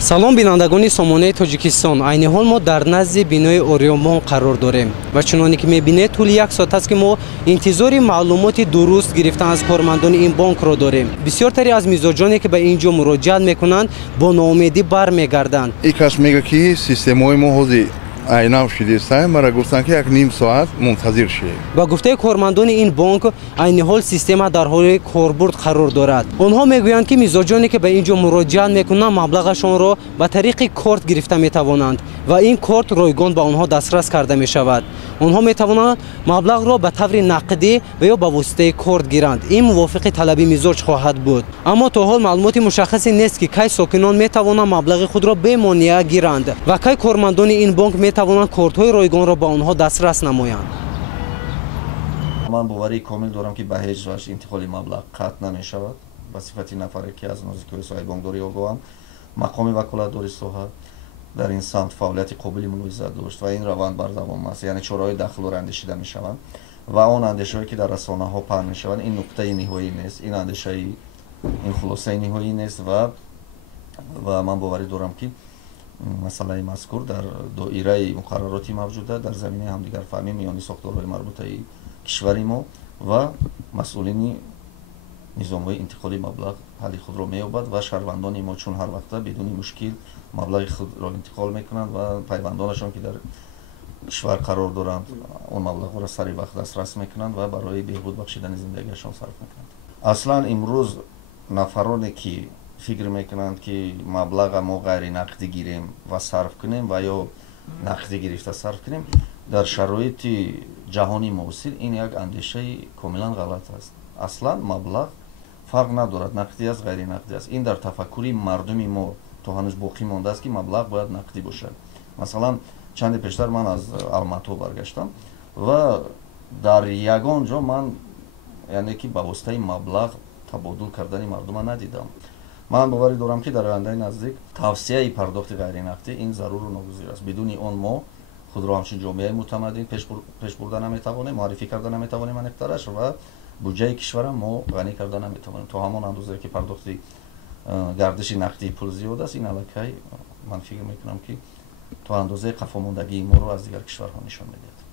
салом бинандагони сомонаи тоҷикистон, айни ҳол мо дар назди бинои Ориомбонк қарор дорем ва чуноне ки мебинед тӯли як соат аст ки мо интизори маълумоти дуруст гирифтан аз кормандони ин бонкро дорем. бисёртаре аз мизоҷоне ки ба ин ҷо муроҷиат мекунанд бо ноумедӣ бармегарданд. ин кас мега ки системаи мо ҳозир айнав шидистаем, мара гуфтанд ки як ним соат мунтазир шед. ба гуфтаи кормандони ин бонк, айни ҳол система дар ҳоли корбурд қарор дорад. онҳо мегӯянд ки мизоҷоне ки ба ин ҷо муроҷиат мекунанд маблағашонро ба тариқи корт гирифта метавонанд ва ин корт ройгон ба онҳо дастрас карда мешавад. онҳо метавонанд маблағро ба таври нақдӣ ва ё ба воситаи корт гиранд. ин мувофиқи талаби мизоҷ хоҳад буд. аммо то ҳол маълумоти мушаххасе нест ки кай сокинон метавонанд маблағи худро бемонеа гиранд ва кай кормандони ин бонк метавонанд кортҳои ройгонро ба онҳо дастрас намоянд. ман боварии комил дорам ки ба ҳеҷ ваҷ интиқоли маблағ қатъ намешавад. ба сифати нафаре ки аз нозикиҳои соҳаи бонкдорӣ огоҳам, мақоми ваколатдори соҳа дар ин самт фаъолияти қобили мулоҳиза дошт ва ин раванд бардавом аст. яъне чораҳои дахлро андешида мешаванд ва он андешаҳое ки дар расонаҳо паҳн мешаванд, ин нуқтаи ниҳоӣ нест, ин андешаи ин хулосаи ниҳоӣ нест ва ман боварӣ дорам ки масъалаи мазкур дар доираи муқаррароти мавҷуда дар заминаи ҳамдигарфаҳмӣ миёни сохторҳои марбутаи кишвари мо ва масъулини низомҳои интиқоли маблағ ҳалли худро меёбад ва шаҳрвандони мо чун ҳар вақта бидуни мушкил маблағи худро интиқол мекунанд ва пайвандонашон ки дар кишвар қарор доранд он маблағҳоро сари вақт дастрас мекунанд ва барои беҳбуд бахшидани зиндагиашон сарф мекунанд. Аслан имрӯз нафароне ки фикр мекунанд ки маблаға мо ғайринақдӣ гирем ва сарф кунем ва ё нақдӣ гирифта сарф кунем, дар шароити ҷаҳони муосир ин як андешаи комилан ғалат аст. Аслан маблағ фарқ надорад, нақдӣ аст, ғайринақдӣ аст. ин дар тафаккури мардуми мо то ҳанӯз боқӣ мондааст ки маблағ бояд нақдӣ бошад. Масалан чанде пештар ман аз Алмато баргаштам ва дар ягон ҷо ман яъне ки ба воситаи маблағ табодул кардани мардума надидам. ман боварӣ дорам ки дар ояндаи наздик тавсияи пардохти ғайринақдӣ ин заруру ногузир аст. бидуни он мо худро ҳамчун ҷомеаи мутамаддин пеш бурда наметавонем, муаррифӣ карда наметавонем аниқтараш ва буҷаи кишварам мо ғанӣ карда наметавонем. то ҳамон андозае ки пардохти гардиши нақдии пул зиёд аст, ин аллакай ман фикр мекунам ки то андозае қафомондагии моро аз дигар кишварҳо нишон медиҳад.